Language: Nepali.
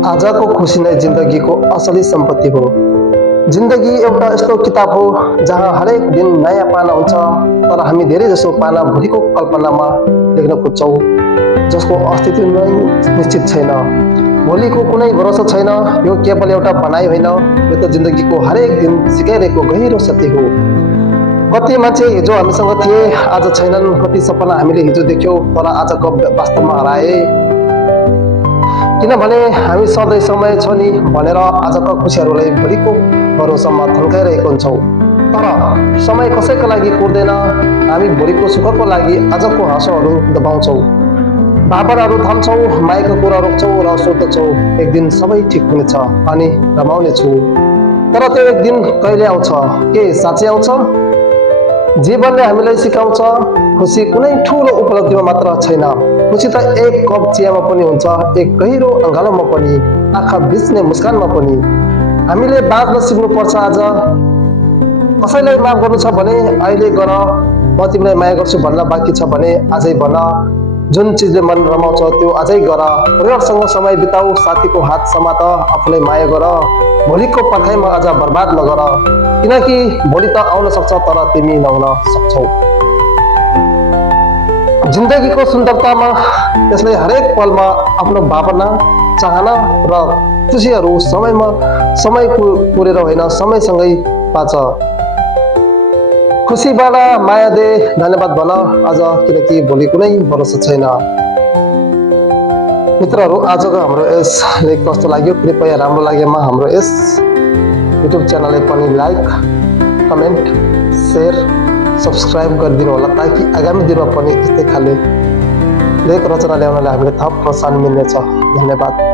आजको खुसी नै जिन्दगीको असली सम्पत्ति हो। जिन्दगी एउटा यस्तो किताब हो जहाँ हरेक दिन नयाँ पाना हुन्छ, तर हामी धेरै जसो पाना भोलिको कल्पनामा लेख्न खोज्छौँ, जसको अस्तित्व नै निश्चित छैन। भोलिको कुनै भरोसा छैन। यो केवल एउटा भनाइ होइन, यो त जिन्दगीको हरेक दिन सिकाइरहेको गहिरो सत्य हो। कति मान्छे हिजो हामीसँग थिए, आज छैनन्। कति सपना हामीले हिजो देख्यौँ, तर आजको वास्तवमा हराए। किनभने हामी सधैँ समय छ नि भनेर आजका खुसीहरूलाई भोलिको भरोसामा थन्काइरहेको हुन्छौँ। तर समय कसैको लागि कुर्दैन। हामी भोलिको सुखको लागि आजको हाँसोहरू दबाउँछौँ, भावनाहरू थाम्छौँ, मायाको कुरा रोक्छौँ र सोध्दछौँ एक दिन सबै ठिक हुनेछ अनि रमाउने छु। तर त्यो एक दिन कहिले आउँछ? के साँच्चै आउँछ? जीवनले हामीलाई सिकाउँछ, खुसी कुनै ठुलो उपलब्धिमा मात्र छैन। खुसी त एक कप चियामा पनि हुन्छ, एक गहिरो अँगालोमा पनि, आँखा बिच्ने मुस्कानमा पनि। हामीले बाँच्न सिक्नुपर्छ आज। कसैलाई माफ गर्नु छ भने अहिले गर, म तिमीलाई माया गर्छु भन्न बाँकी छ भने आजै भन। जुन चिजले मन रमाउँछ त्यो आजै गर। परिवारसँग समय बिताऊ, साथीको हात समात, आफूलाई माया गर। भोलिको पर्खाइमा आज बर्बाद नगर, किनकि भोलि त आउन सक्छ तर तिमी नहुन सक्छौ। जिन्दगीको सुन्दरतामा त्यसलाई हरेक पलमा आफ्नो भावना, चाहना र खुसीहरू समय कुरेर होइन, समयसँगै बाँच। खुसीबाट माया दे, धन्यवाद भन आज, किनकि भोलि कुनै भरोसा छैन। मित्रहरू, आजको हाम्रो यस लेख कस्तो लाग्यो? कृपया राम्रो लागेमा हाम्रो यस युट्युब च्यानललाई पनि लाइक, कमेन्ट, सेयर, सब्सक्राइब गरिदिनु होला, ताकि आगामी दिनमा पनि यस्तै खाले लेख रचना ल्याउनलाई हामीले थप प्रोत्साहन मिल्नेछ। धन्यवाद।